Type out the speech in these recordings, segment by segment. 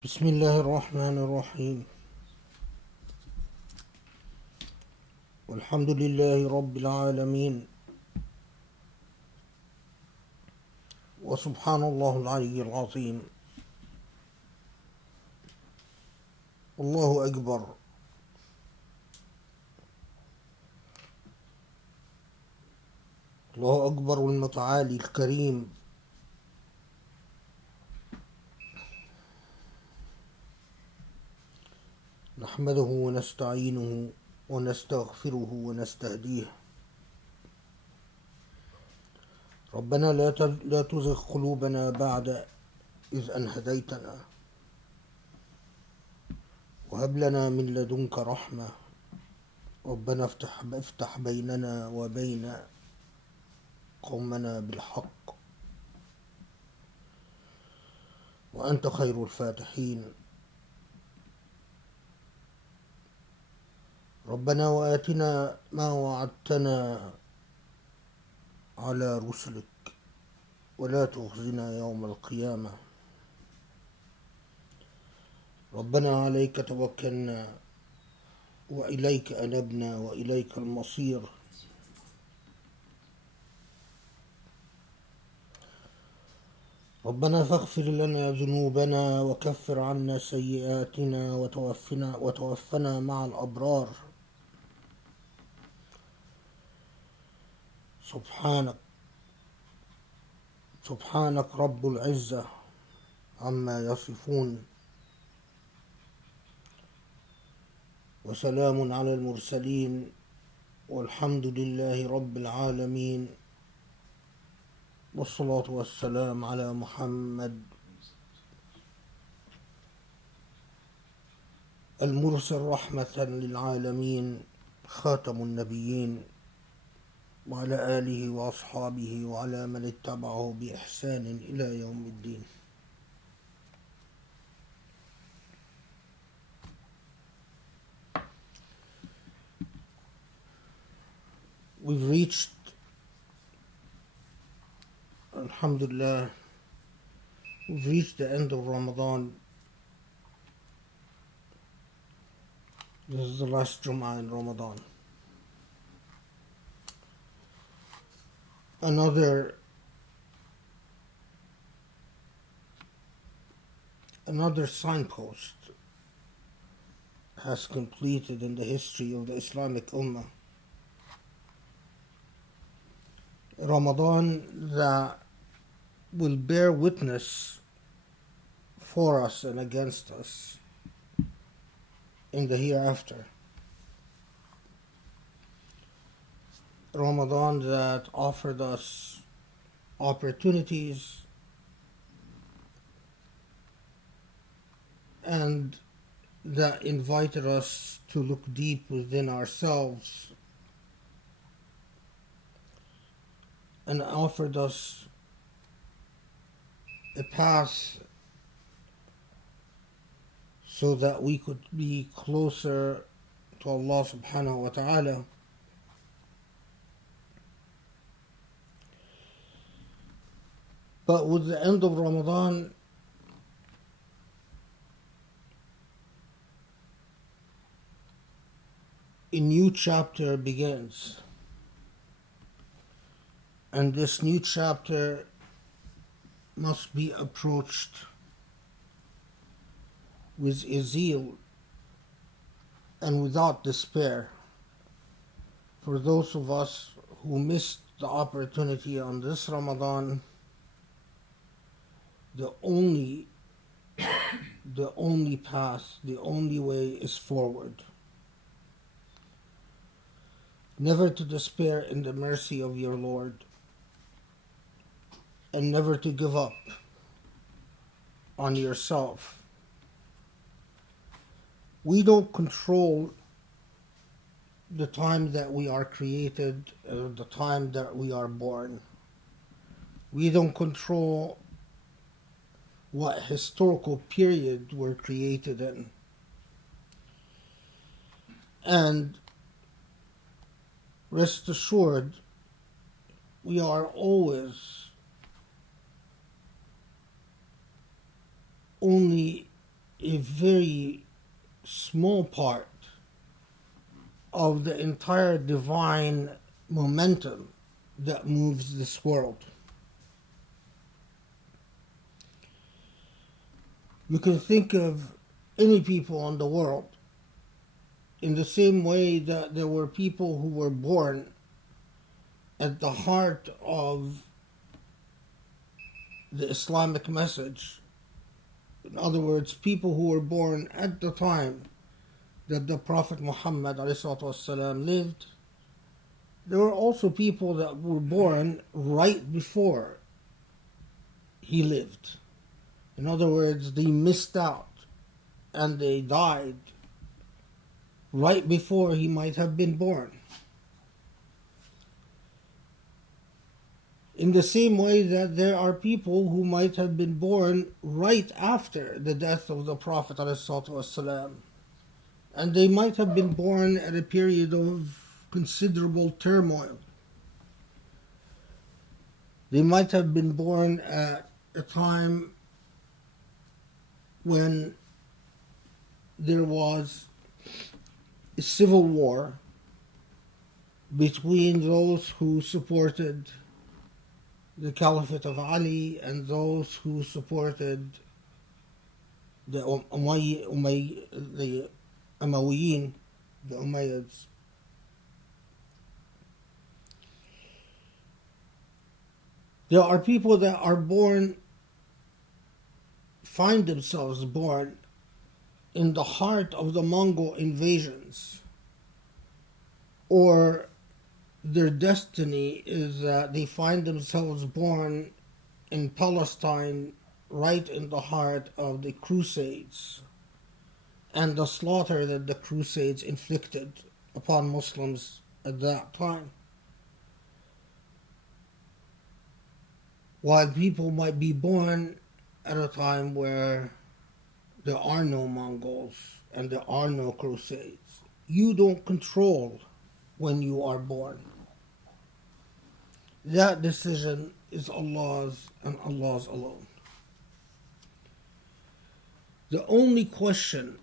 Bismillah ar-Rahman ar-Rahim. Alhamdulillahi Rabbil Alameen. Wa subhanallahu al-Ali al-Azim. Allahu Akbar. Allahu Akbar al-Muta'ali al-Kareem. نحمده ونستعينه ونستغفره ونستهديه. ربنا لا تزغ قلوبنا بعد إذ أن هديتنا وهب لنا من لدنك رحمة. ربنا افتح بيننا وبين قومنا بالحق وأنت خير الفاتحين. ربنا وآتنا ما وعدتنا على رسلك ولا تخزنا يوم القيامة. ربنا عليك توكلنا وإليك أنبنا وإليك المصير. ربنا فاغفر لنا ذنوبنا وكفر عنا سيئاتنا وتوفنا مع الأبرار. سبحانك رب العزة عما يصفون وسلام على المرسلين والحمد لله رب العالمين. والصلاة والسلام على محمد المرسل رحمة للعالمين خاتم النبيين وعلى آله وأصحابه وعلى من اتبعه بإحسان إلى يوم الدين. We've reached, Alhamdulillah, we've reached the end of Ramadan. This is the last Jum'ah in Ramadan. Another signpost has completed in the history of the Islamic Ummah. Ramadan that will bear witness for us and against us in the hereafter. Ramadan that offered us opportunities and that invited us to look deep within ourselves and offered us a path so that we could be closer to Allah subhanahu wa ta'ala. But with the end of Ramadan, a new chapter begins. And this new chapter must be approached with a zeal and without despair. For those of us who missed the opportunity on this Ramadan, the only path, the only way is forward. Never to despair in the mercy of your Lord, and never to give up on yourself. We don't control the time that we are created, the time that we are born. We don't control what historical period we're created in. And rest assured, we are always only a very small part of the entire divine momentum that moves this world. You can think of any people in the world in the same way that there were people who were born at the heart of the Islamic message. In other words, people who were born at the time that the Prophet Muhammad ﷺ lived. There were also people that were born right before he lived. In other words, they missed out and they died right before he might have been born. In the same way that there are people who might have been born right after the death of the Prophet ﷺ, and they might have been born at a period of considerable turmoil. They might have been born at a time when there was a civil war between those who supported the Caliphate of Ali and those who supported the Umayyin, the Umayyads. There are people that are born, find themselves born in the heart of the Mongol invasions, or their destiny is that they find themselves born in Palestine, right in the heart of the Crusades and the slaughter that the Crusades inflicted upon Muslims at that time. While people might be born at a time where there are no Mongols and there are no Crusades, you don't control when you are born. That decision is Allah's and Allah's alone. The only question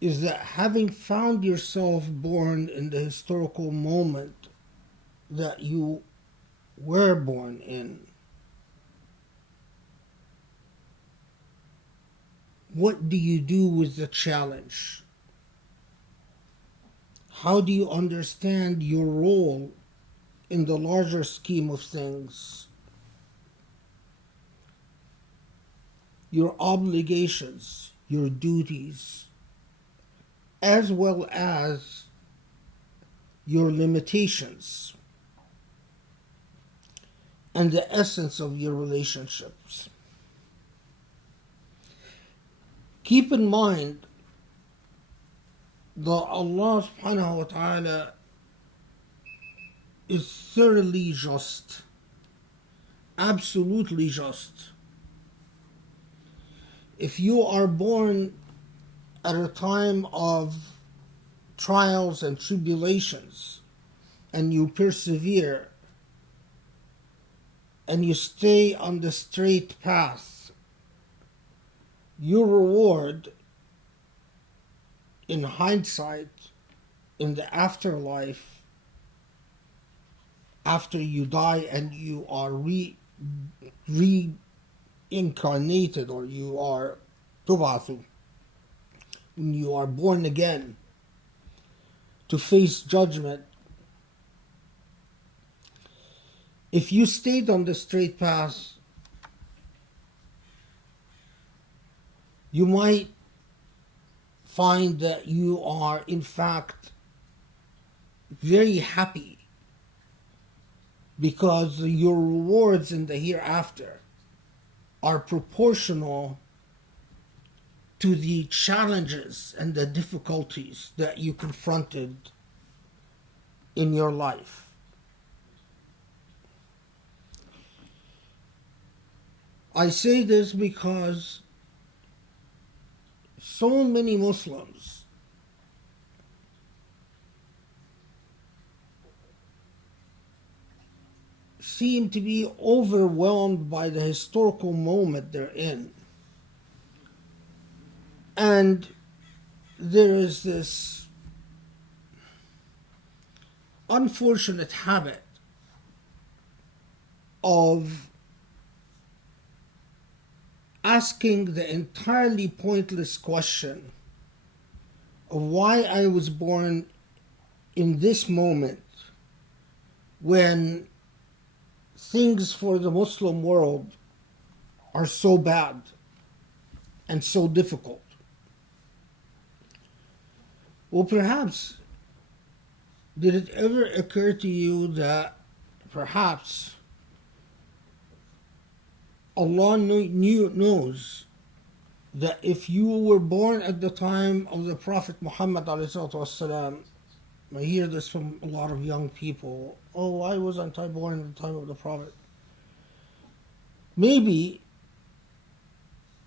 is that having found yourself born in the historical moment that you were born in, what do you do with the challenge? How do you understand your role in the larger scheme of things? Your obligations, your duties, as well as your limitations and the essence of your relationships. Keep in mind that Allah subhanahu wa ta'ala is thoroughly just, absolutely just. If you are born at a time of trials and tribulations and you persevere and you stay on the straight path, your reward in hindsight, in the afterlife, after you die and you are reincarnated, or you are tubathu, when you are born again to face judgment, if you stayed on the straight path, you might find that you are in fact very happy because your rewards in the hereafter are proportional to the challenges and the difficulties that you confronted in your life. I say this because so many Muslims seem to be overwhelmed by the historical moment they're in. And there is this unfortunate habit of asking the entirely pointless question of why I was born in this moment when things for the Muslim world are so bad and so difficult. Well, perhaps, did it ever occur to you that perhaps Allah knows that if you were born at the time of the Prophet Muhammad ﷺ, I hear this from a lot of young people, oh, why wasn't I born at the time of the Prophet? Maybe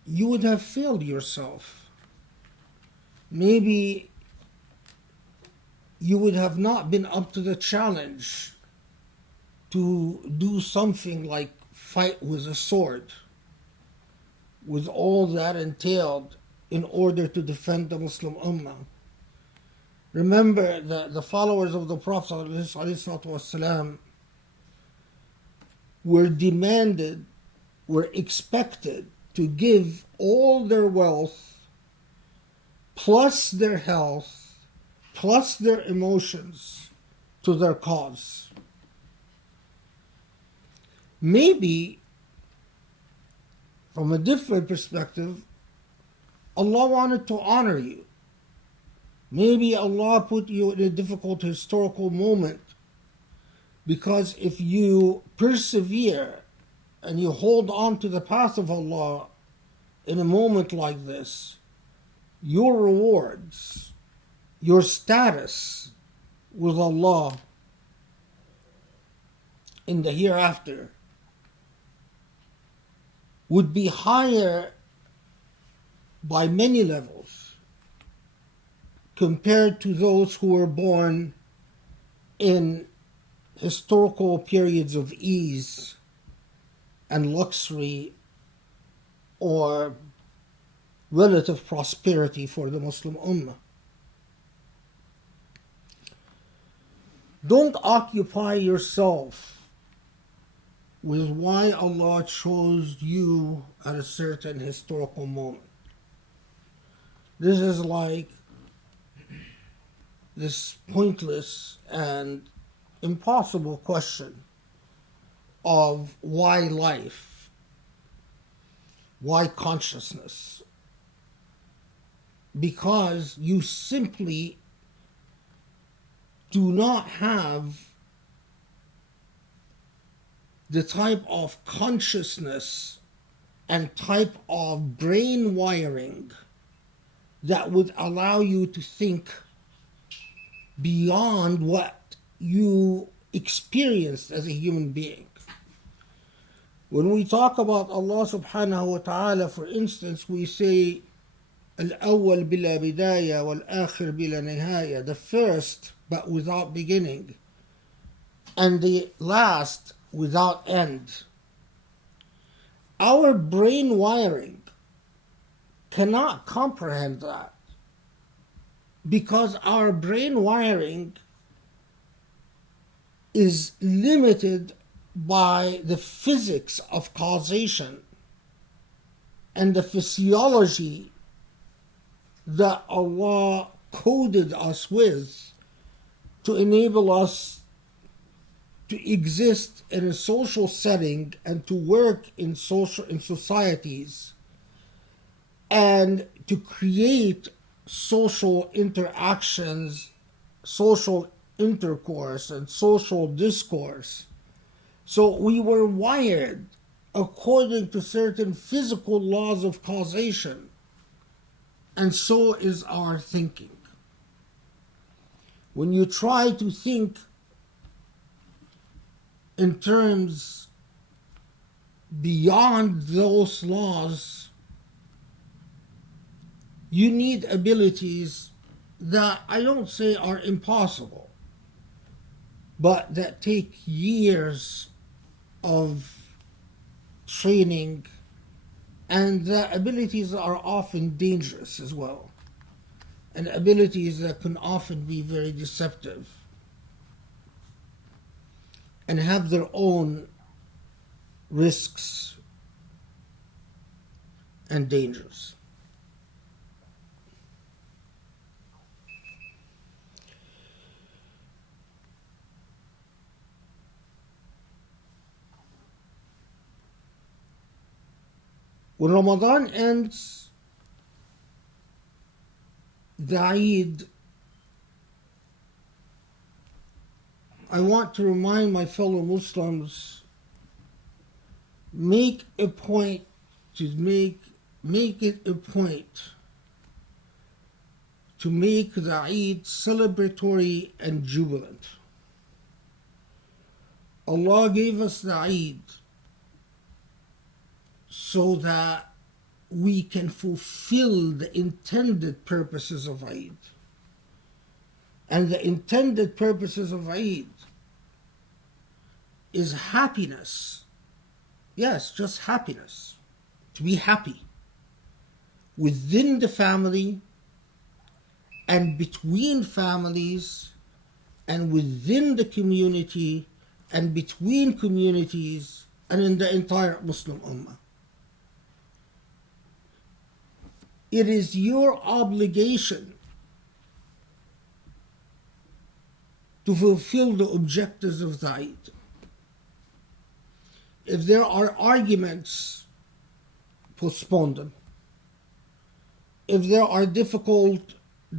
you would have failed yourself. Maybe you would have not been up to the challenge to do something like fight with a sword, with all that entailed in order to defend the Muslim Ummah. Remember that the followers of the Prophet ﷺ were demanded, were expected to give all their wealth, plus their health, plus their emotions to their cause. Maybe, from a different perspective, Allah wanted to honor you. Maybe Allah put you in a difficult historical moment because if you persevere and you hold on to the path of Allah in a moment like this, your rewards, your status with Allah in the hereafter would be higher by many levels compared to those who were born in historical periods of ease and luxury or relative prosperity for the Muslim Ummah. Don't occupy yourself with why Allah chose you at a certain historical moment. This is like this pointless and impossible question of why life, why consciousness, because you simply do not have the type of consciousness and type of brain wiring that would allow you to think beyond what you experienced as a human being. When we talk about Allah subhanahu wa ta'ala, for instance, we say Al-awwal bila bidaya wal-akhir bila nihaya, the first but without beginning, and the last without end. Our brain wiring cannot comprehend that, because our brain wiring is limited by the physics of causation and the physiology that Allah coded us with to enable us to exist in a social setting and to work in societies and to create social interactions, social intercourse, and social discourse. So we were wired according to certain physical laws of causation, and so is our thinking. When you try to think in terms beyond those laws, you need abilities that I don't say are impossible, but that take years of training, and the abilities are often dangerous as well, and abilities that can often be very deceptive and have their own risks and dangers. When Ramadan ends, the Eid, I want to remind my fellow Muslims, make a point to make it a point to make the Eid celebratory and jubilant. Allah gave us the Eid so that we can fulfill the intended purposes of Eid. And the intended purposes of Eid is happiness. Yes, just happiness. To be happy within the family and between families and within the community and between communities and in the entire Muslim Ummah. It is your obligation to fulfill the objectives of the Eid. If there are arguments, postpone them. If there are difficult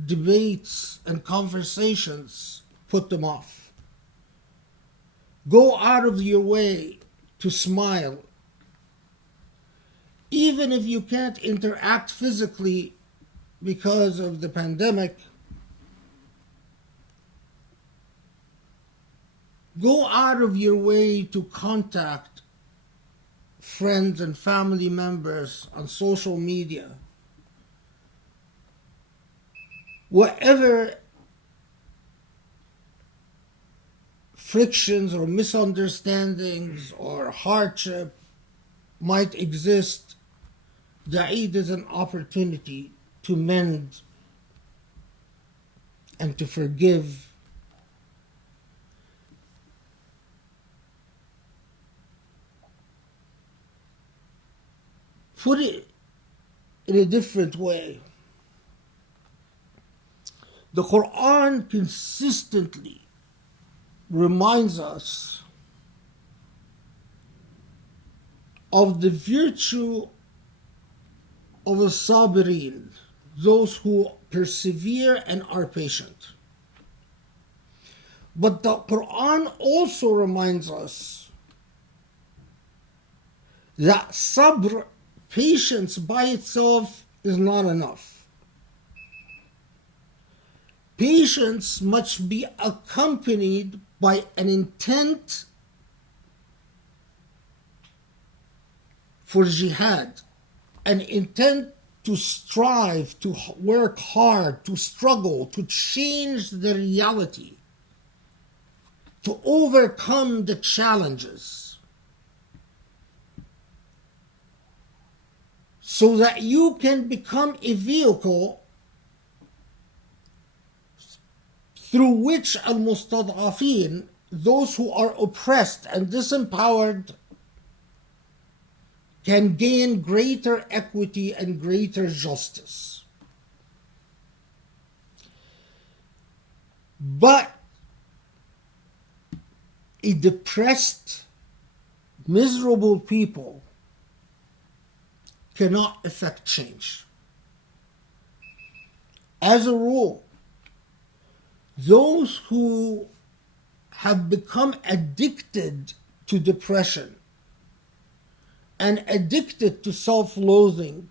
debates and conversations, put them off. Go out of your way to smile. Even if you can't interact physically because of the pandemic, go out of your way to contact friends and family members on social media. Whatever frictions or misunderstandings or hardship might exist, the Eid is an opportunity to mend and to forgive. Put it in a different way. The Quran consistently reminds us of the virtue of the sabirin, those who persevere and are patient. But the Quran also reminds us that sabr, patience by itself, is not enough. Patience must be accompanied by an intent for jihad, an intent to strive, to work hard, to struggle, to change the reality, to overcome the challenges, so that you can become a vehicle through which al-mustad'afin, those who are oppressed and disempowered, can gain greater equity and greater justice. But a depressed, miserable people cannot effect change. As a rule, those who have become addicted to depression and addicted to self-loathing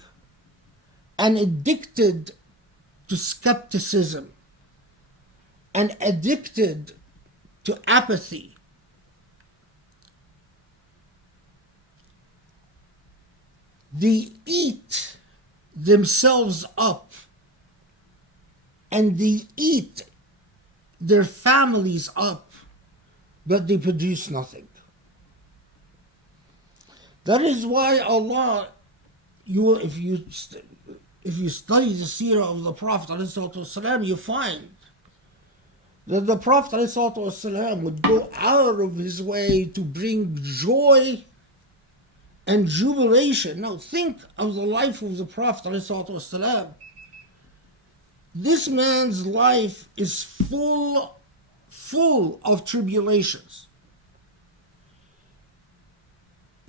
and addicted to skepticism and addicted to apathy, they eat themselves up and they eat their families up, but they produce nothing. That is why Allah, if you study the seerah of the Prophet ﷺ, you find that the Prophet ﷺ would go out of his way to bring joy and jubilation. Now think of the life of the Prophet ﷺ. This man's life is full of tribulations.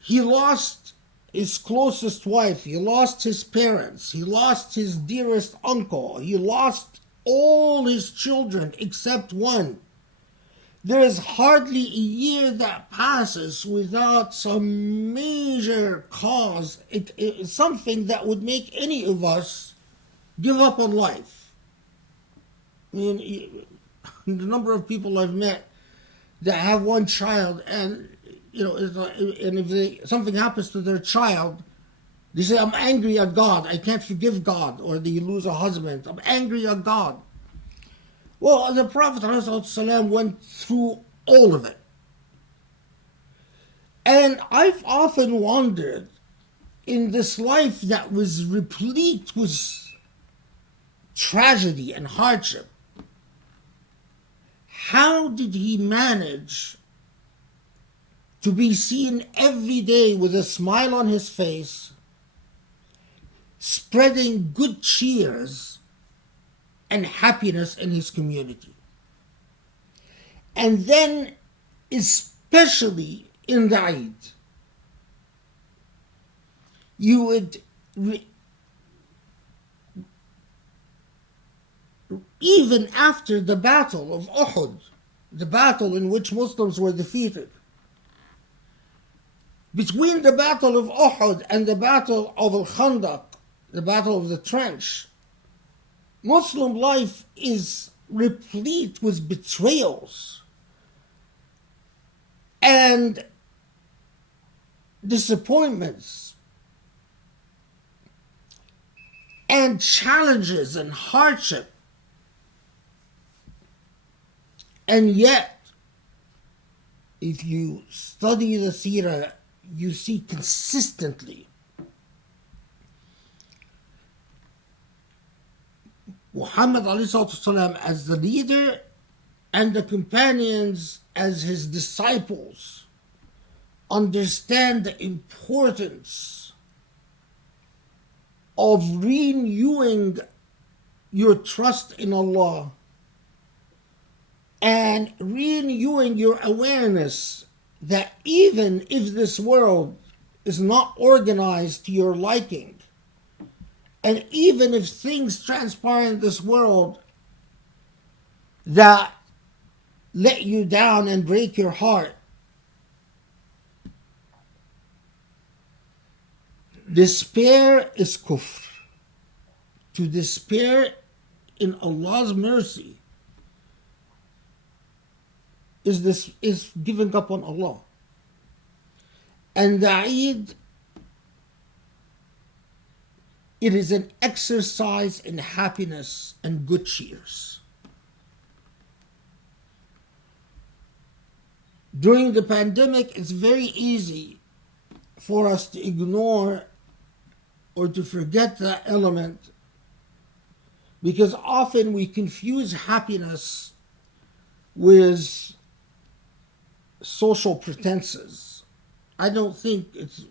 He lost his closest wife, he lost his parents, he lost his dearest uncle, he lost all his children except one. There is hardly a year that passes without some major cause, something that would make any of us give up on life. I mean, the number of people I've met that have one child, and and if something happens to their child, they say, "I'm angry at God. I can't forgive God," or they lose a husband. "I'm angry at God." Well, the Prophet ﷺ went through all of it. And I've often wondered, in this life that was replete with tragedy and hardship, how did he manage to be seen every day with a smile on his face, spreading good cheers and happiness in his community? And then, especially in the Eid, you would, even after the battle of Uhud, the battle in which Muslims were defeated, between the battle of Uhud and the battle of Al-Khandaq, the battle of the trench, Muslim life is replete with betrayals and disappointments and challenges and hardship. And yet, if you study the seerah, you see consistently Muhammad ﷺ as the leader and the companions as his disciples understand the importance of renewing your trust in Allah and renewing your awareness that even if this world is not organized to your liking, and even if things transpire in this world that let you down and break your heart, despair is kufr. To despair in Allah's mercy is giving up on Allah. And the Eid, it is an exercise in happiness and good cheers. During the pandemic, it's very easy for us to ignore or to forget that element, because often we confuse happiness with social pretenses. I don't think it's,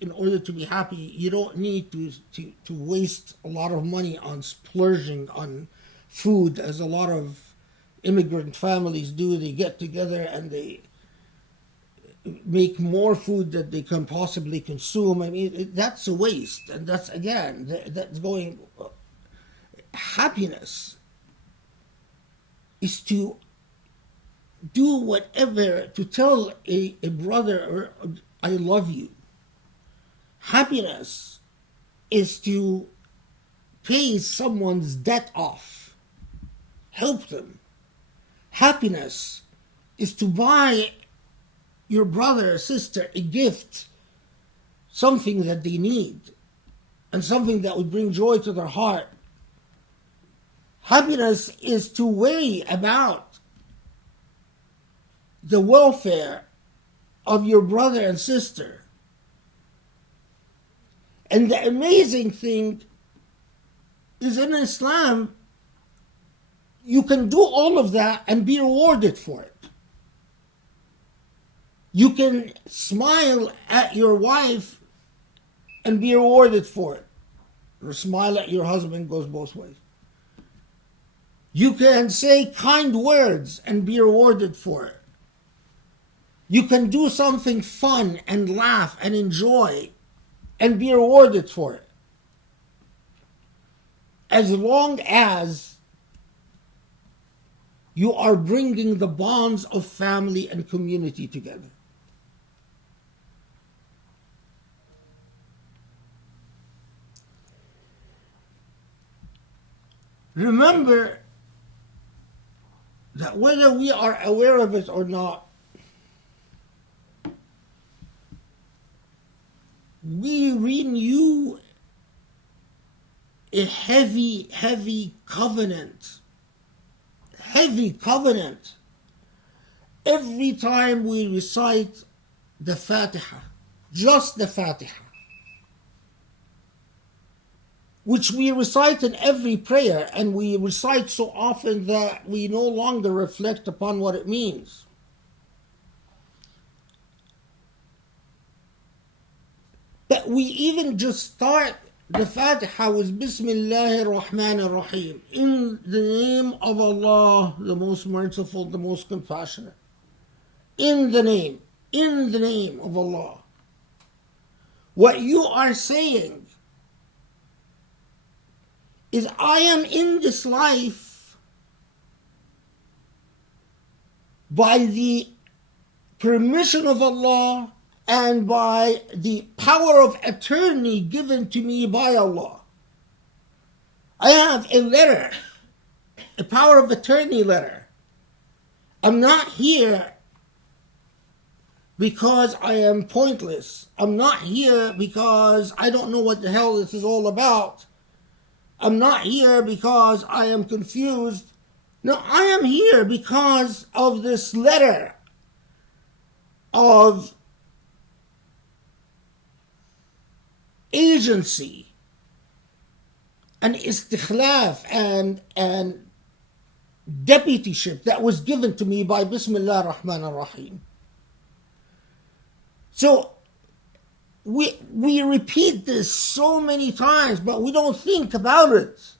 in order to be happy, you don't need to waste a lot of money on splurging on food, as a lot of immigrant families do. They get together and they make more food that they can possibly consume. I mean, that's a waste. And that's, again, that's going... Happiness is to do whatever, to tell a brother, I love you. Happiness is to pay someone's debt off, help them. Happiness is to buy your brother or sister a gift, something that they need, and something that would bring joy to their heart. Happiness is to worry about the welfare of your brother and sister, And the amazing thing is, in Islam, you can do all of that and be rewarded for it. You can smile at your wife and be rewarded for it. Or smile at your husband, goes both ways. You can say kind words and be rewarded for it. You can do something fun and laugh and enjoy and be rewarded for it. As long as you are bringing the bonds of family and community together. Remember that whether we are aware of it or not, we renew a heavy covenant every time we recite the Fatiha, just the Fatiha, which we recite in every prayer, and we recite so often that we no longer reflect upon what it means. But we even just start the Fatiha with Bismillah ar-Rahman ar-Rahim, in the name of Allah, the most merciful, the most compassionate. In the name of Allah. What you are saying is, I am in this life by the permission of Allah and by the power of attorney given to me by Allah. I have a letter, a power of attorney letter. I'm not here because I am pointless. I'm not here because I don't know what the hell this is all about. I'm not here because I am confused. No, I am here because of this letter of agency and istikhlaf and deputyship that was given to me by Bismillah ar-Rahman ar-Rahim. So we repeat this so many times, but we don't think about it.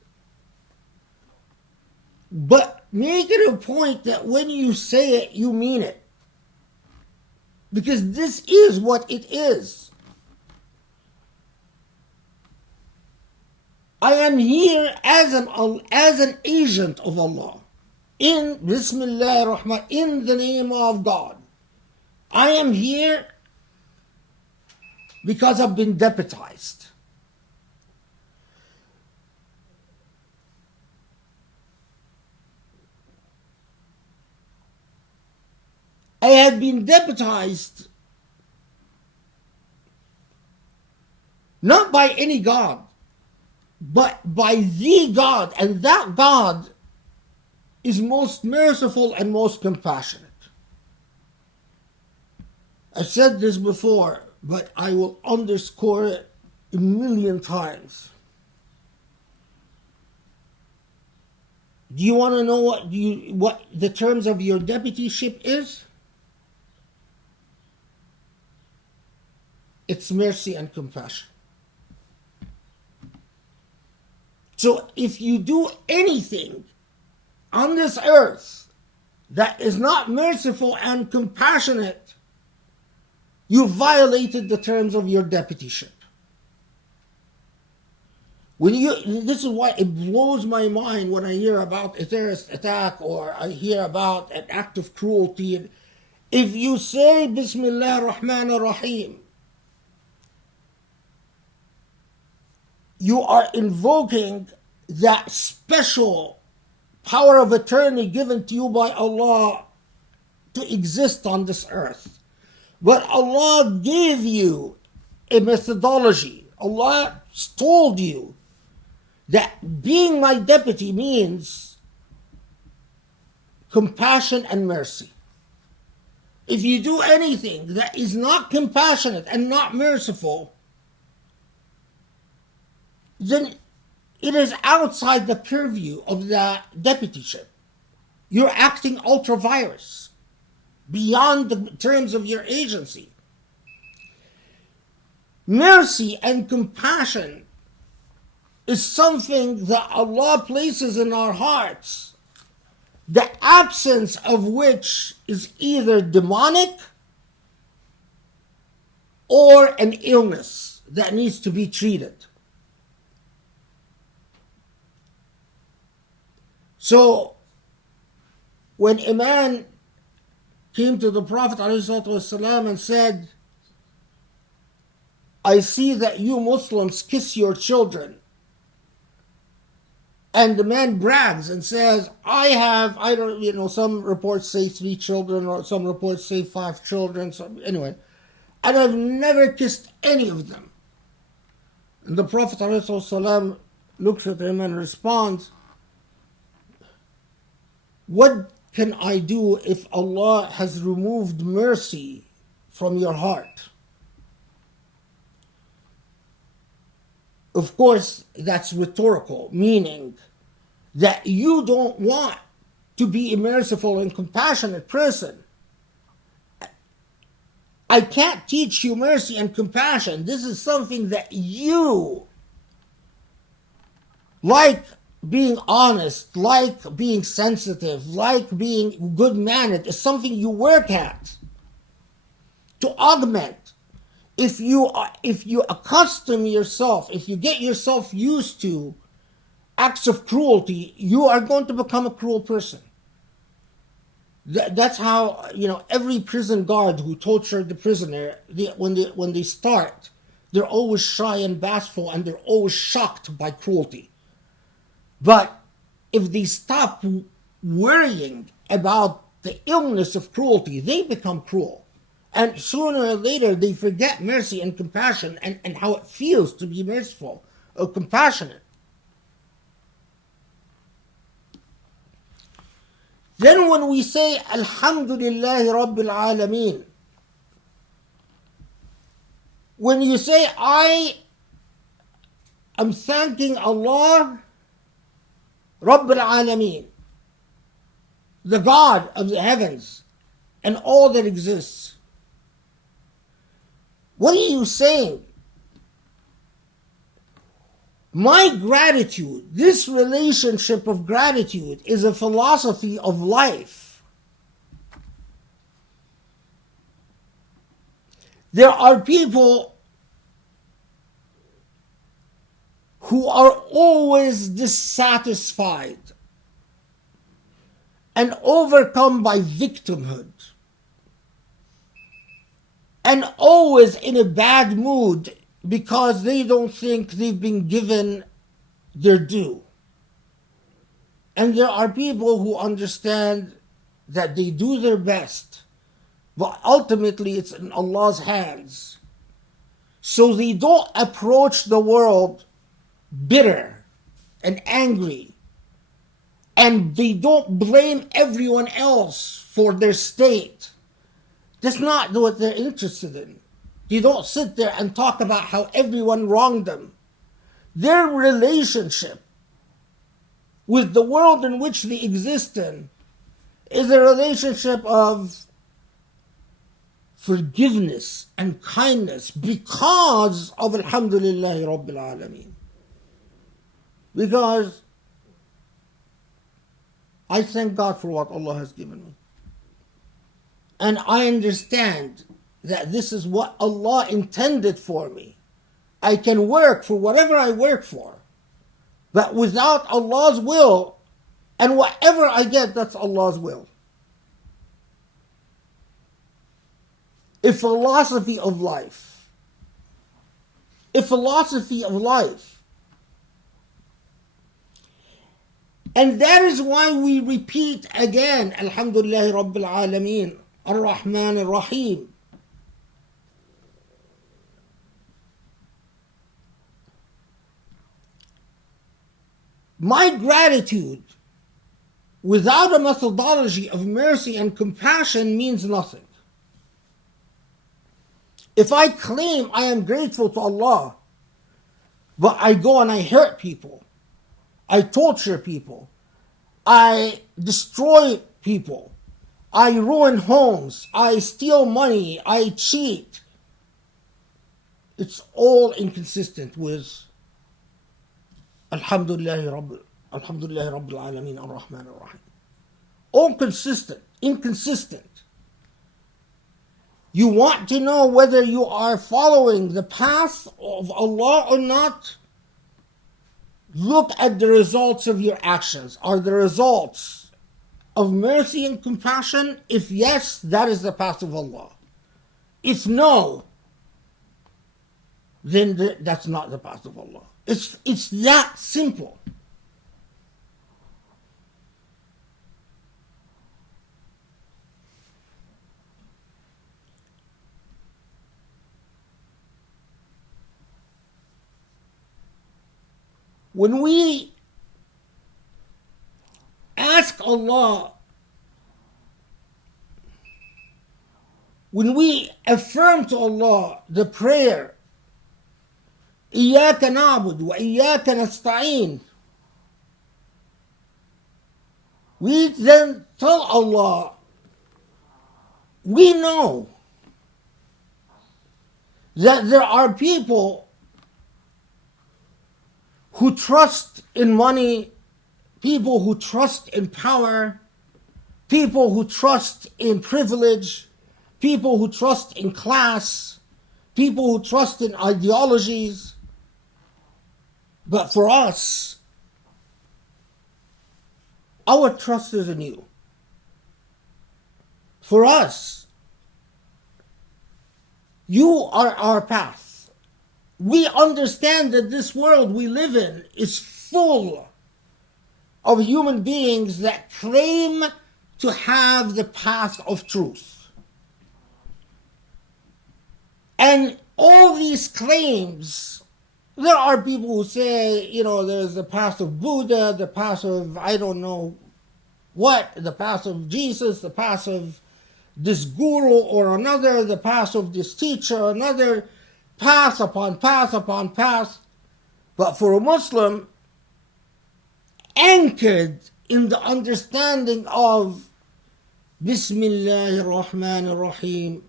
But make it a point that when you say it, you mean it. Because this is what it is. I am here as an agent of Allah. In Bismillah ar-Rahman, in the name of God. I am here because I've been deputized. I have been deputized not by any God, but by the God, and that God is most merciful and most compassionate. I've said this before, but I will underscore it a million times. Do you want to know what the terms of your deputyship is? It's mercy and compassion. So if you do anything on this earth that is not merciful and compassionate, you violated the terms of your deputyship. This is why it blows my mind when I hear about a terrorist attack or I hear about an act of cruelty. If you say Bismillah ar-Rahman ar-Rahim, you are invoking that special power of attorney given to you by Allah to exist on this earth. But Allah gave you a methodology. Allah told you that being my deputy means compassion and mercy. If you do anything that is not compassionate and not merciful, then it is outside the purview of the deputyship. You're acting ultra virus, beyond the terms of your agency. Mercy and compassion is something that Allah places in our hearts, the absence of which is either demonic or an illness that needs to be treated. So, when a man came to the Prophet ﷺ and said, I see that you Muslims kiss your children. And the man brags and says, some reports say 3 children, or some reports say 5 children, anyway. And I've never kissed any of them. And the Prophet ﷺ looks at him and responds, what can I do if Allah has removed mercy from your heart? Of course, that's rhetorical, meaning that you don't want to be a merciful and compassionate person. I can't teach you mercy and compassion. This is something that you, like being honest, like being sensitive, like being good-mannered, is something you work at to augment. If you accustom yourself, if you get yourself used to acts of cruelty, you are going to become a cruel person. That's how, every prison guard who tortured the prisoner, when they start, they're always shy and bashful, and they're always shocked by cruelty. But if they stop worrying about the illness of cruelty, they become cruel. And sooner or later, they forget mercy and compassion and how it feels to be merciful or compassionate. Then when we say, Alhamdulillahi Rabbil Alameen, when you say, I am thanking Allah Rabbil Alameen, the God of the heavens and all that exists, what are you saying? My gratitude, this relationship of gratitude, is a philosophy of life. There are people who are always dissatisfied and overcome by victimhood, and always in a bad mood because they don't think they've been given their due. And there are people who understand that they do their best, but ultimately it's in Allah's hands. So they don't approach the world bitter and angry, and they don't blame everyone else for their state. That's not what they're interested in. They don't sit there and talk about how everyone wronged them. Their relationship with the world in which they exist in is a relationship of forgiveness and kindness because of Alhamdulillahi Rabbil Alameen. Because I thank God for what Allah has given me. And I understand that this is what Allah intended for me. I can work for whatever I work for, but without Allah's will, and whatever I get, that's Allah's will. A philosophy of life. A philosophy of life. And that is why we repeat again, Alhamdulillahi Rabbil Alameen, Ar-Rahman Ar-Rahim. My gratitude without a methodology of mercy and compassion means nothing. If I claim I am grateful to Allah, But I go and I hurt people. I torture people. I destroy people. I ruin homes. I steal money. I cheat. It's all inconsistent with Alhamdulillah Rabbil Alameen Ar-Rahman Ar-Rahim. All inconsistent. You want to know whether you are following the path of Allah or not? Look at the results of your actions. Are the results of mercy and compassion? If yes, that is the path of Allah. If no, then that's not the path of Allah. It's that simple. When we ask Allah, when we affirm to Allah the prayer, إِيَّاكَ نَعْبُدُ وَإِيَّاكَ نَسْتَعِينُ, we then tell Allah, we know that there are people who trust in money, people who trust in power, people who trust in privilege, people who trust in class, people who trust in ideologies. But for us, our trust is in you. For us, you are our path. We understand that this world we live in is full of human beings that claim to have the path of truth. And all these claims, there are people who say, there's the path of Buddha, the path of I don't know what, the path of Jesus, the path of this guru or another, the path of this teacher, another, path upon path upon path. But for a Muslim, anchored in the understanding of Bismillah ar-Rahman ar-Rahim,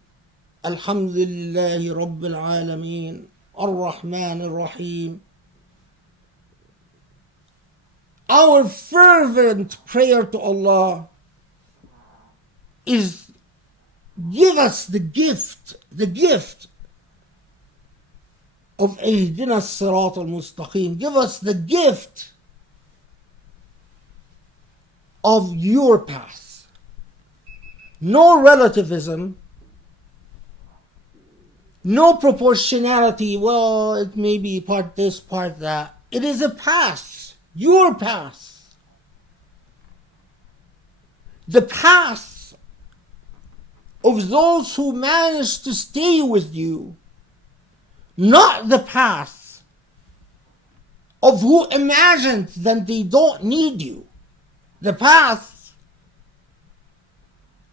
Alhamdulillahi Rabbil Alameen, Ar-Rahman ar-Rahim, our fervent prayer to Allah is, give us the gift of Ihdina as-Sirat al-Mustaqim. Give us the gift of your path. No relativism, no proportionality. Well, it may be part this, part that. It is a path, your path. The path of those who manage to stay with you, not the path of who imagined that they don't need you. The path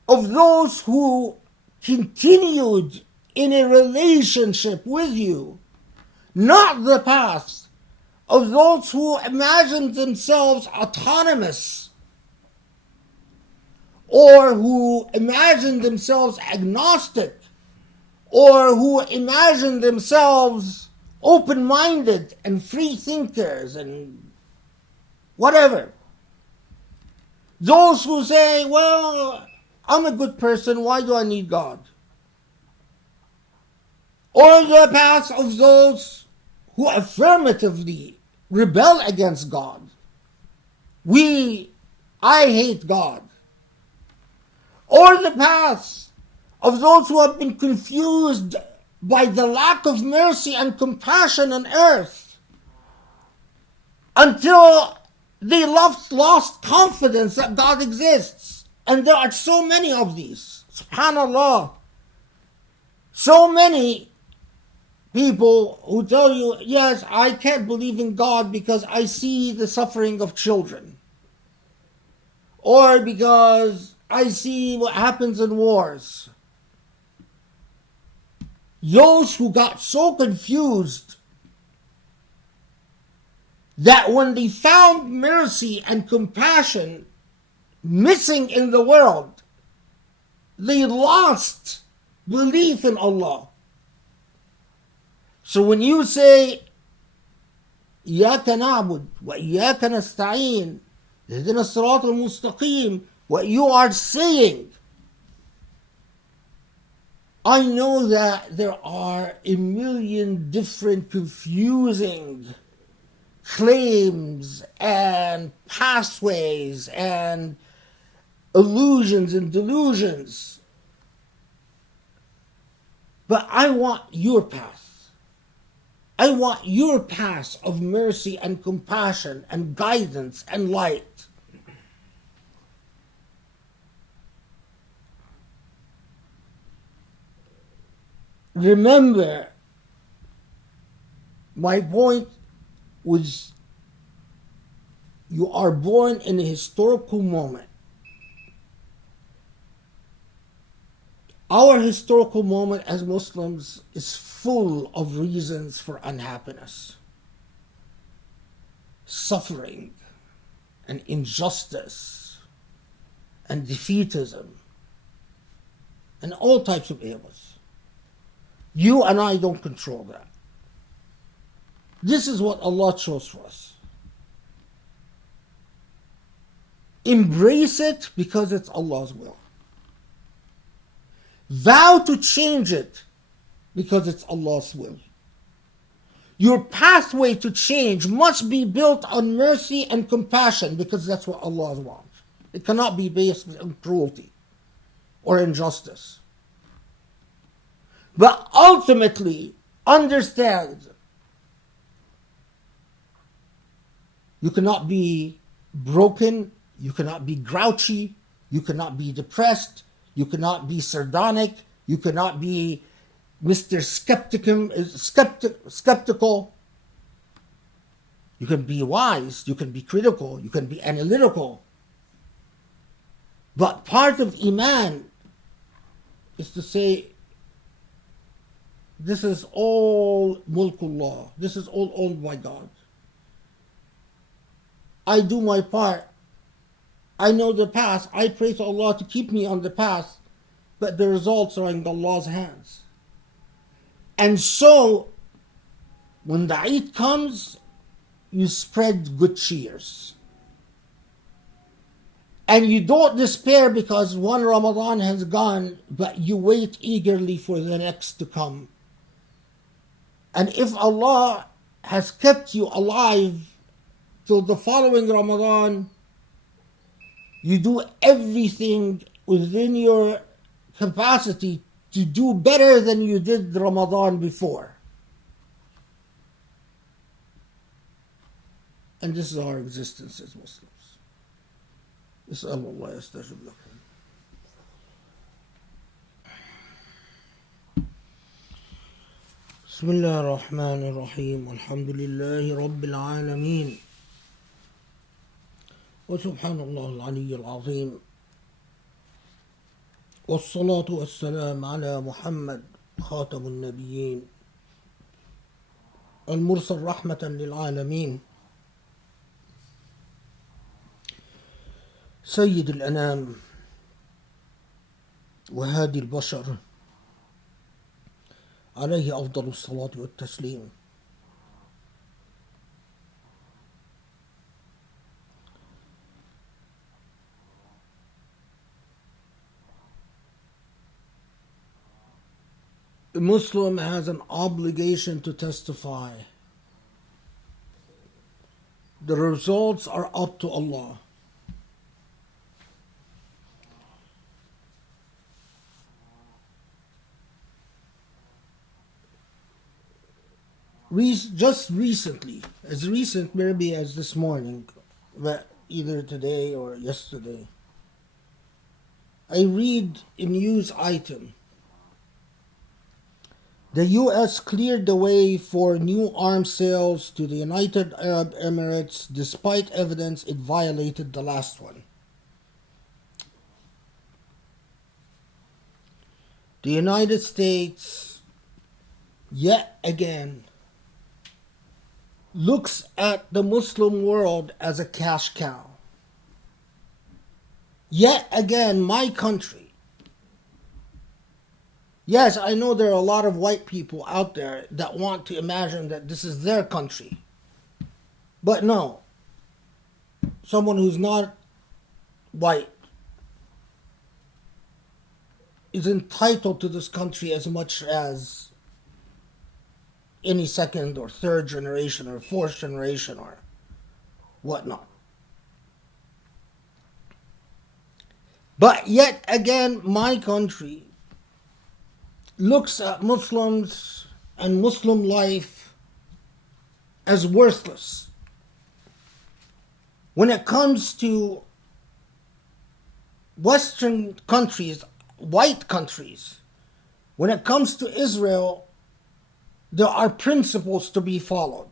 of those who continued in a relationship with you, not the path of those who imagined themselves autonomous or who imagined themselves agnostic, or who imagine themselves open-minded and free thinkers and whatever. Those who say, well, I'm a good person, why do I need God? Or the path of those who affirmatively rebel against God. I hate God. Or the path of those who have been confused by the lack of mercy and compassion on earth until they lost confidence that God exists. And there are so many of these. SubhanAllah. So many people who tell you, yes, I can't believe in God because I see the suffering of children. Or because I see what happens in wars. Those who got so confused that when they found mercy and compassion missing in the world, they lost belief in Allah. So when you say, إياك نعبد وإياك نستعين اهدنا الصراط المستقيم, what you are saying, I know that there are a million different confusing claims and pathways and illusions and delusions, but I want your path. I want your path of mercy and compassion and guidance and light. Remember, my point was, you are born in a historical moment. Our historical moment as Muslims is full of reasons for unhappiness, suffering, and injustice, and defeatism, and all types of ills. You and I don't control that. This is what Allah chose for us. Embrace it because it's Allah's will. Vow to change it because it's Allah's will. Your pathway to change must be built on mercy and compassion because that's what Allah wants. It cannot be based on cruelty or injustice. But ultimately, understand, you cannot be broken, you cannot be grouchy, you cannot be depressed, you cannot be sardonic, you cannot be Mr. Skeptical. You can be wise, you can be critical, you can be analytical. But part of Iman is to say, this is all mulkullah, this is all owned by God. I do my part. I know the path. I pray to Allah to keep me on the path, but the results are in Allah's hands. And so, when the Eid comes, you spread good cheers. And you don't despair because one Ramadan has gone, but you wait eagerly for the next to come. And if Allah has kept you alive till the following Ramadan, you do everything within your capacity to do better than you did Ramadan before. And this is our existence as Muslims. نسأل الله يستجب لكم. بسم الله الرحمن الرحيم والحمد لله رب العالمين وسبحان الله العلي العظيم والصلاة والسلام على محمد خاتم النبيين المرسل رحمة للعالمين سيد الأنام وهادي البشر عليه أفضل الصلاة والتسليم. A Muslim has an obligation to testify. The results are up to Allah. Just recently, as recent maybe as this morning, but either today or yesterday, I read a news item. The U.S. cleared the way for new arms sales to the United Arab Emirates despite evidence it violated the last one. The United States, yet again, looks at the Muslim world as a cash cow. Yet again, my country. Yes, I know there are a lot of white people out there that want to imagine that this is their country. But no, someone who's not white is entitled to this country as much as any second or third generation or fourth generation or whatnot. But yet again, my country looks at Muslims and Muslim life as worthless. When it comes to Western countries, white countries, when it comes to Israel, there are principles to be followed.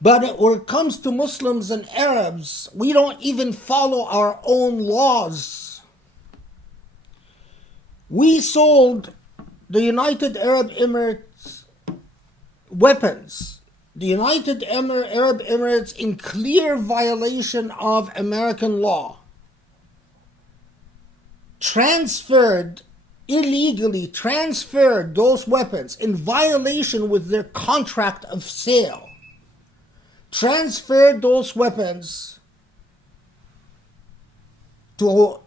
But when it comes to Muslims and Arabs, we don't even follow our own laws. We sold the United Arab Emirates weapons. The United Arab Emirates, in clear violation of American law, illegally transferred those weapons in violation with their contract of sale, transferred those weapons to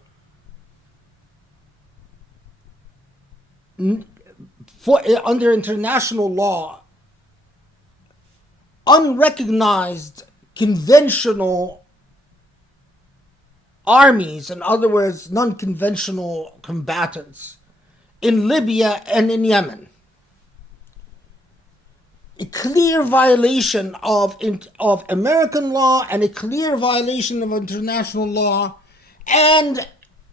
under international law, unrecognized conventional armies, in other words, non-conventional combatants, in Libya and in Yemen. A clear violation of American law and a clear violation of international law. And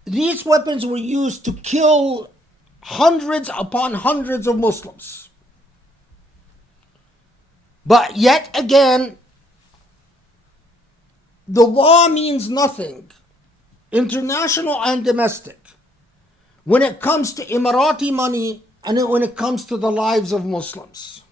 these weapons were used to kill hundreds upon hundreds of Muslims. But yet again, the law means nothing, international and domestic, when it comes to Emirati money and when it comes to the lives of Muslims.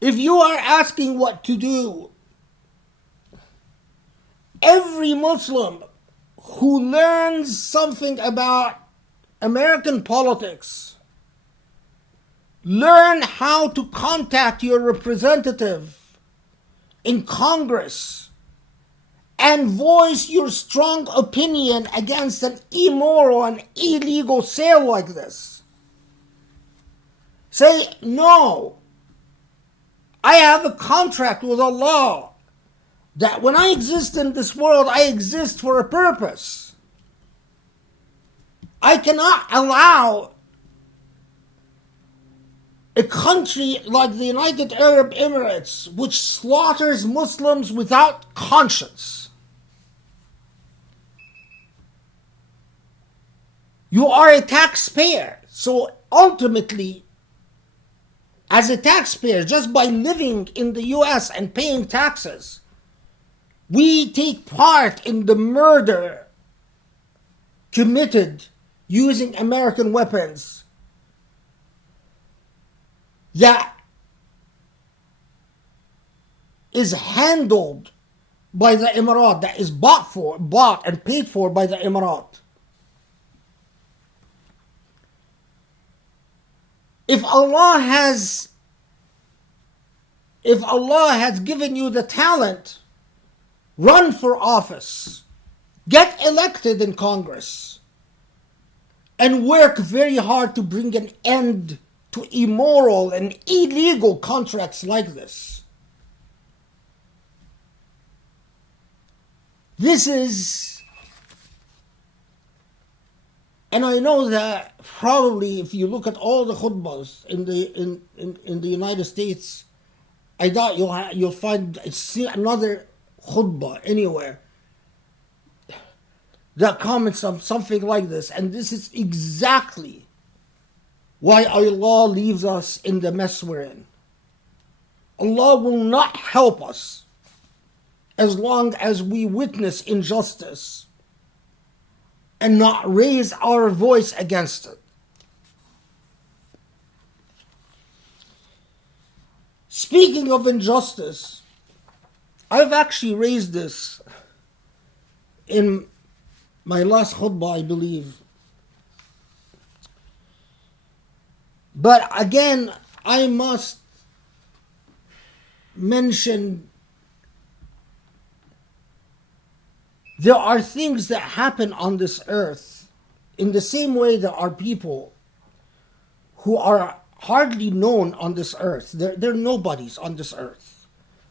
If you are asking what to do, every Muslim who learns something about American politics, learn how to contact your representative in Congress and voice your strong opinion against an immoral and illegal sale like this. Say, no, I have a contract with Allah that when I exist in this world, I exist for a purpose. I cannot allow a country like the United Arab Emirates, which slaughters Muslims without conscience. You are a taxpayer, so ultimately, as a taxpayer, just by living in the US and paying taxes, we take part in the murder committed using American weapons that is handled by the Emirat, that is bought and paid for by the Emirat. If Allah has given you the talent, run for office, get elected in Congress, and work very hard to bring an end to immoral and illegal contracts like this. This is, and I know that probably if you look at all the khutbahs in the United States, I doubt you'll find another khutbah anywhere that comments on something like this. And this is exactly why Allah leaves us in the mess we're in. Allah will not help us as long as we witness injustice and not raise our voice against it. Speaking of injustice, I've actually raised this in my last khutbah, I believe. But again, I must mention there are things that happen on this earth in the same way there are people who are hardly known on this earth. They're nobodies on this earth.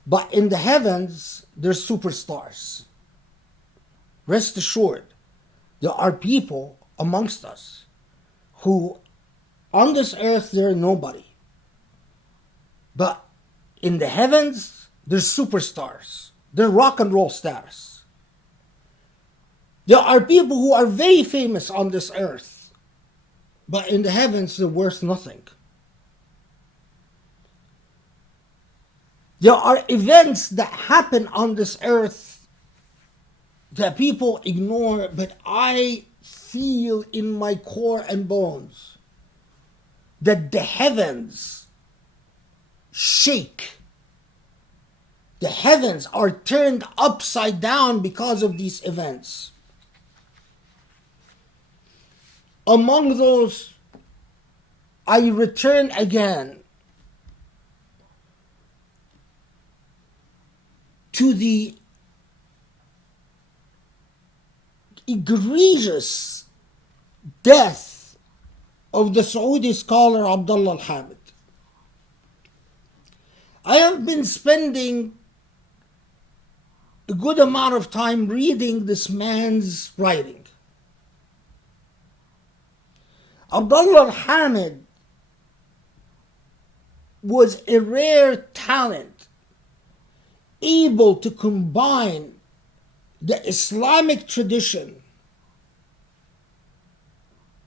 But in the heavens, they're superstars. Rest assured, there are people amongst us who on this earth they're nobody. But in the heavens, they're superstars. They're rock and roll stars. There are people who are very famous on this earth, but in the heavens they're worth nothing. There are events that happen on this earth that people ignore, but I feel in my core and bones that the heavens shake. The heavens are turned upside down because of these events. Among those, I return again to the egregious death of the Saudi scholar Abdullah al-Hamid. I have been spending a good amount of time reading this man's writing. Abdullah al-Hamid was a rare talent, able to combine the Islamic tradition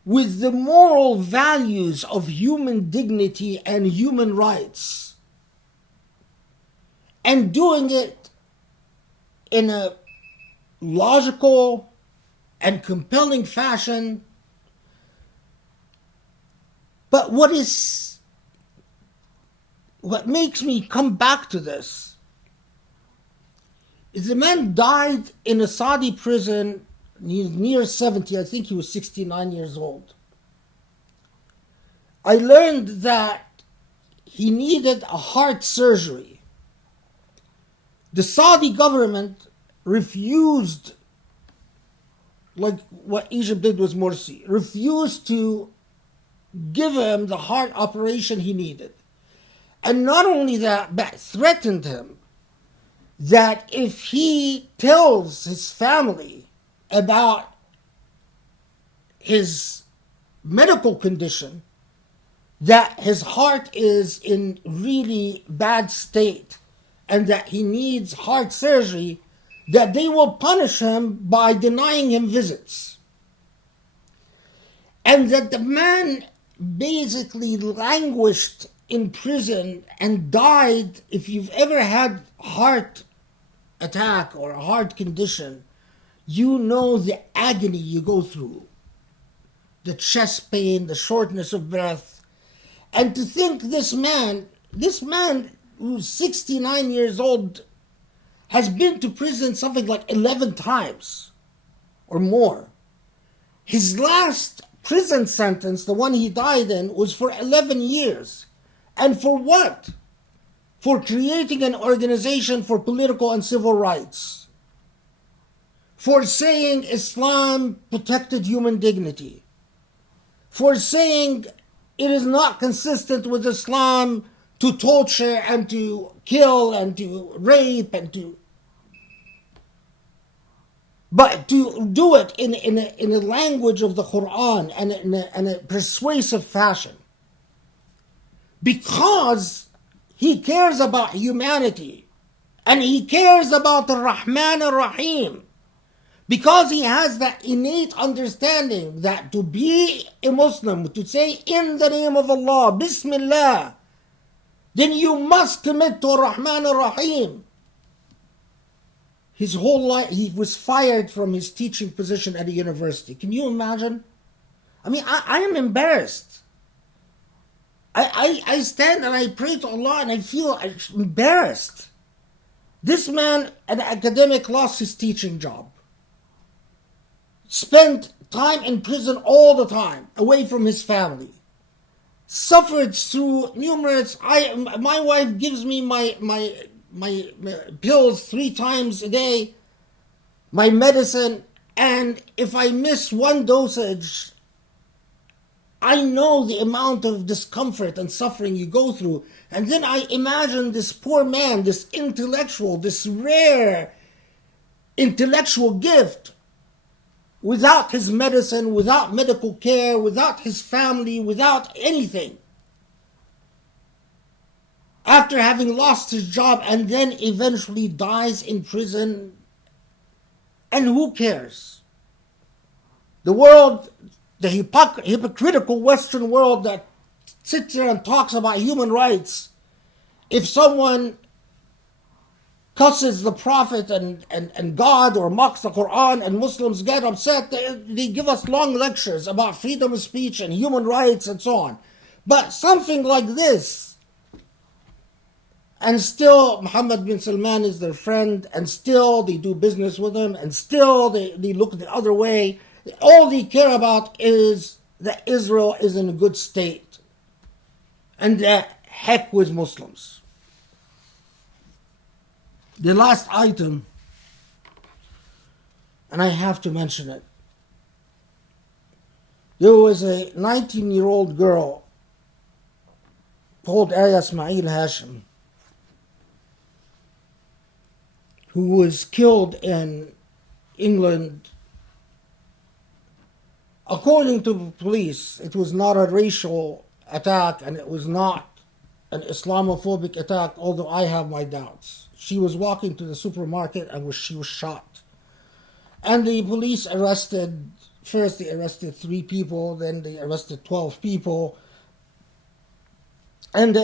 with the moral values of human dignity and human rights, and doing it in a logical and compelling fashion. But what makes me come back to this is the man died in a Saudi prison. He's near 70, I think he was 69 years old. I learned that he needed a heart surgery. The Saudi government refused, like what Egypt did with Morsi, refused to give him the heart operation he needed. And not only that, but threatened him that if he tells his family about his medical condition, that his heart is in really bad state and that he needs heart surgery, that they will punish him by denying him visits. And that the man basically languished in prison and died. If you've ever had a heart attack or a heart condition, you know the agony you go through, the chest pain, the shortness of breath. And to think this man who's 69 years old has been to prison something like 11 times or more. His last prison sentence, the one he died in, was for 11 years. And for what? For creating an organization for political and civil rights. For saying Islam protected human dignity. For saying it is not consistent with Islam to torture and to kill and to rape and to... But to do it in a language of the Quran and in a persuasive fashion. Because he cares about humanity. And he cares about the Rahman ar-Rahim. Because he has that innate understanding that to be a Muslim, to say in the name of Allah, Bismillah, then you must commit to Rahman ar-Rahim. His whole life, he was fired from his teaching position at a university. Can you imagine? I mean, I am embarrassed. I stand and I pray to Allah and I feel embarrassed. This man, an academic, lost his teaching job. Spent time in prison all the time, away from his family. Suffered through numerous. My wife gives me my pills 3 times a day, my medicine, and if I miss one dosage, I know the amount of discomfort and suffering you go through. And then I imagine this poor man, this intellectual, this rare intellectual gift, without his medicine, without medical care, without his family, without anything. After having lost his job and then eventually dies in prison. And who cares? The world, the hypocritical Western world that sits there and talks about human rights, if someone cusses the Prophet and God or mocks the Quran and Muslims get upset, they give us long lectures about freedom of speech and human rights and so on. But something like this, and still Muhammad bin Salman is their friend, and still they do business with him, and still they look the other way. All they care about is that Israel is in a good state. And the heck with Muslims. The last item, and I have to mention it. There was a 19-year-old girl called Aya Ismail Hashim who was killed in England. According to the police, it was not a racial attack and it was not an Islamophobic attack, although I have my doubts. She was walking to the supermarket and she was shot. And the police first they arrested 3 people, then they arrested 12 people. And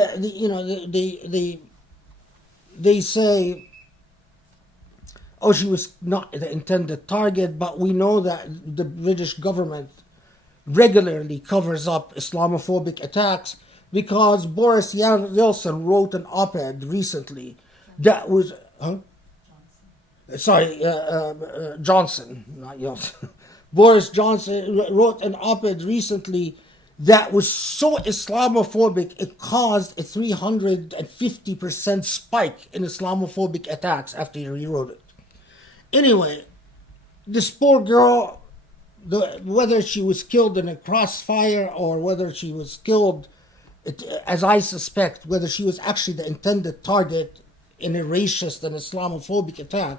they say, oh, she was not the intended target, but we know that the British government regularly covers up Islamophobic attacks because Boris Yeltsin wrote an op-ed recently that was... Johnson, not Yeltsin. Boris Johnson wrote an op-ed recently that was so Islamophobic it caused a 350% spike in Islamophobic attacks after he rewrote it. Anyway, this poor girl, whether she was killed in a crossfire or whether she was killed, as I suspect, whether she was actually the intended target in a racist and Islamophobic attack,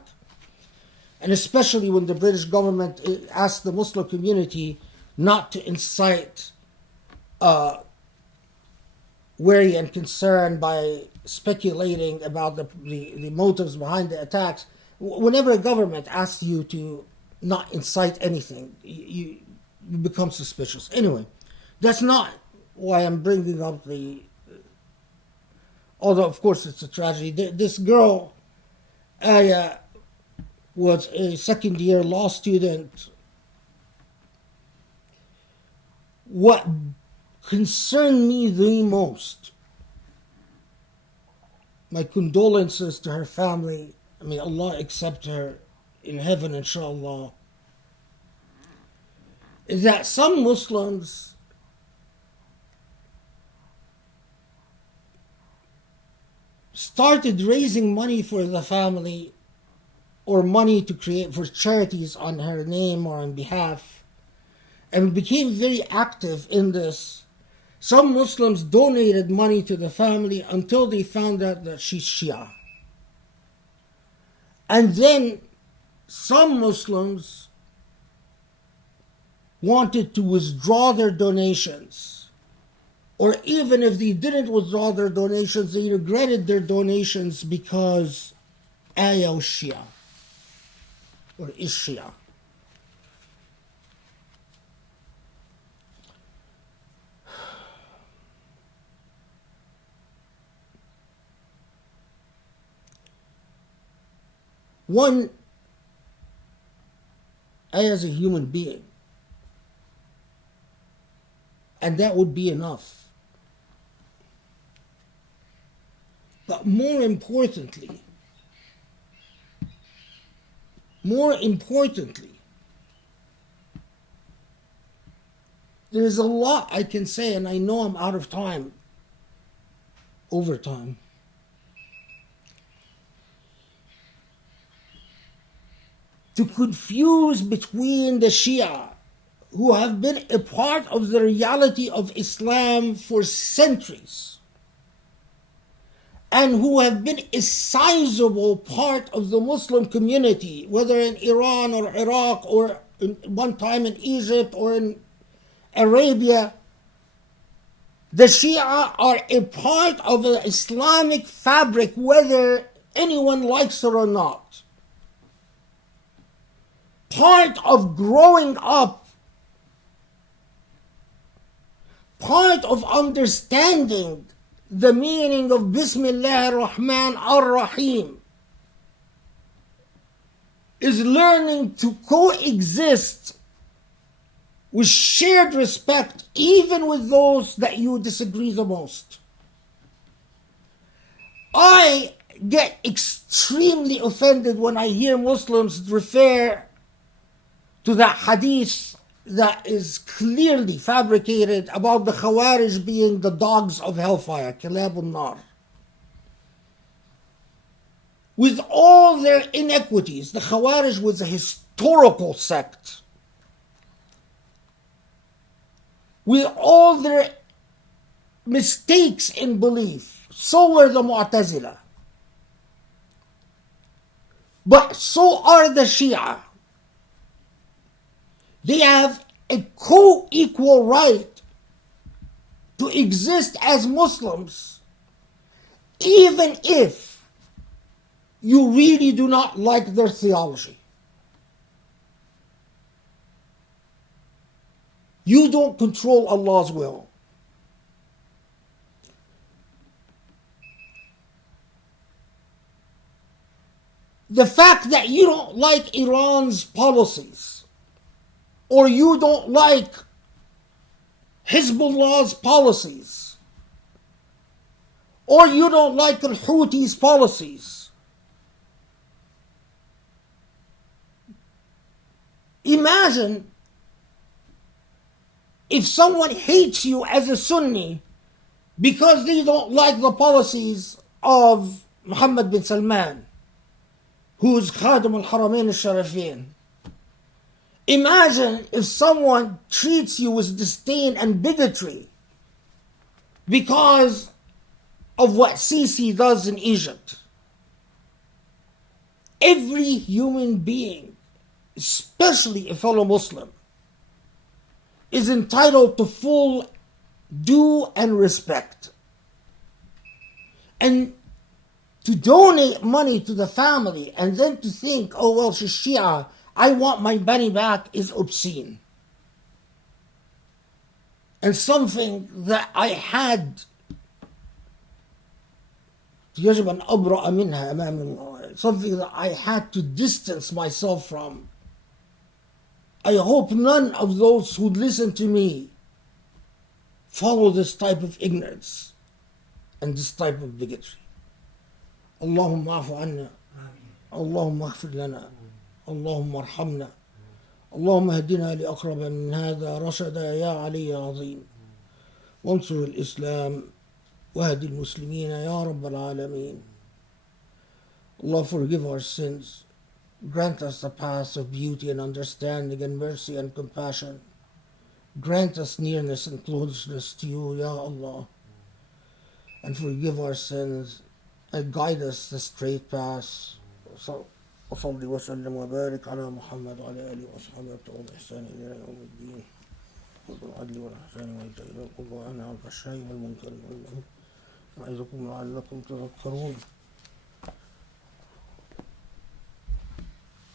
and especially when the British government asked the Muslim community not to incite worry and concern by speculating about the motives behind the attacks. Whenever a government asks you to not incite anything, you become suspicious. Anyway, that's not why I'm bringing up although of course it's a tragedy. This girl, Aya, was a second-year law student. What concerned me the most, my condolences to her family. May Allah accept her in heaven, inshallah, is that some Muslims started raising money for the family or money to create for charities on her name or on behalf, and became very active in this. Some Muslims donated money to the family until they found out that she's Shia. And then some Muslims wanted to withdraw their donations. Or even if they didn't withdraw their donations, they regretted their donations because Aya was Shia. Or is Shia. One I as a human being. And that would be enough. But more importantly, there's a lot I can say, and I know I'm out of time, over time. To confuse between the Shia, who have been a part of the reality of Islam for centuries, and who have been a sizable part of the Muslim community, whether in Iran or Iraq or one time in Egypt or in Arabia. The Shia are a part of the Islamic fabric, whether anyone likes it or not. Part of growing up, part of understanding the meaning of Bismillah ar-Rahman ar-Rahim is learning to coexist with shared respect, even with those that you disagree the most. I get extremely offended when I hear Muslims refer to that hadith that is clearly fabricated about the Khawarij being the dogs of hellfire, Kilabun Nar. With all their inequities, the Khawarij was a historical sect. With all their mistakes in belief, so were the Mu'tazila. But so are the Shia. They have a co-equal right to exist as Muslims, even if you really do not like their theology. You don't control Allah's will. The fact that you don't like Iran's policies, or you don't like Hezbollah's policies, or you don't like al-Houthis' policies, imagine if someone hates you as a Sunni because they don't like the policies of Muhammad bin Salman, who's Khadim al-Haramain al-Sharafain. Imagine if someone treats you with disdain and bigotry because of what Sisi does in Egypt. Every human being, especially a fellow Muslim, is entitled to full due and respect. And to donate money to the family and then to think, oh, well, she's Shia, I want my money back, is obscene. And something that I had يجب أن أبرأ منها أمام الله, something that I had to distance myself from. I hope none of those who listen to me follow this type of ignorance and this type of bigotry. اللهم اعف عنا, اللهم اغفر لنا, اللهم ارحمنا, اللهم اهدنا لأقرب من هذا رشدا يا علي يا عظيم, وانصر الإسلام واهد المسلمين يا رب العالمين. Allah, forgive our sins. Grant us the path of beauty and understanding and mercy and compassion. Grant us nearness and closeness to you, Ya Allah. And forgive our sins and guide us the straight path. وصلي وسلم وبارك على محمد وعلى آله وأصحابه وبإحسان إلى يوم الدين. بالعدل والإحسان وإيتاء ذي القربى وينهى عن الفحشاء والمنكر والبغي يعظكم لعلكم تذكرون.